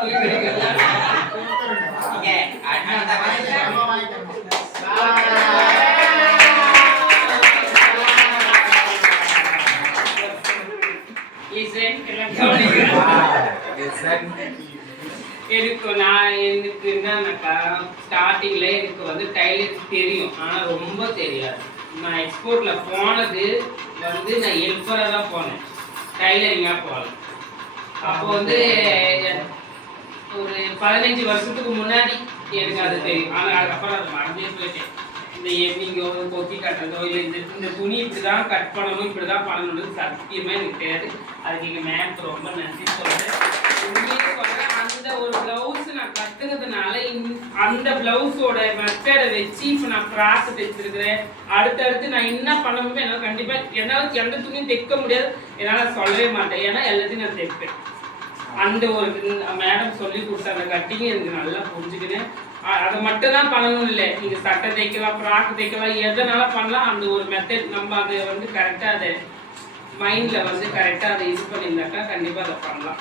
எனக்கு என்னன்னாக்கா ஸ்டார்டிங்ல எனக்கு வந்து டைலரிங் தெரியும், ஆனால் ரொம்ப தெரியாது. நான் எக்ஸ்போர்ட்ல போனது வந்து நான் ஹெல்ப்பராக தான் போனேன், டைலரிங்காக போகல. அப்போ வந்து ஒரு 15 வருஷத்துக்கு முன்னாடி எனக்கு அது தெரியும். ஆனால் அதுக்கப்புறம் அதை மறந்தே போயிட்டேன். இந்த எண்ணிங்கோ கொக்கி கட்டுறதோ இல்லை இந்த துணி இப்படி தான் கட் பண்ணணும், இப்படி தான் பண்ணணும்னு சத்தியமாக எனக்கு தெரியாது. அதுக்கு எங்கள் மேம்க்கு ரொம்ப நன்றி சொல்கிறேன். உண்மையே சொல்கிறேன், அந்த ஒரு ப்ளவுஸ் நான் கற்றுக்கிறதுனால அந்த ப்ளவுஸோட மெத்தடை வச்சு இப்போ நான் ஃப்ராக் தைச்சிருக்கிறேன். அடுத்தடுத்து நான் என்ன பண்ணணுமோ என்னால் கண்டிப்பாக என்னால் எந்த துணியும் தைக்க முடியாது, என்னால் சொல்லவே மாட்டேன். ஏன்னா எல்லாத்தையும் நான் தைப்பேன். அந்த ஒரு மேடம் சொல்லி கொடுத்த அந்த கட்டிங் எனக்கு நல்லா புரிஞ்சுக்கினேன். அதை மட்டும் தான் பண்ணணும் இல்லை, நீங்கள் சட்டை தைக்கலாம், ஃப்ராக் தைக்கலாம், எதனால பண்ணலாம். அந்த ஒரு மெத்தட் நம்ம அதை வந்து கரெக்டாக அதை மைண்டில் வந்து கரெக்டாக அதை இது பண்ணியிருந்தாக்கா கண்டிப்பாக அதை பண்ணலாம்.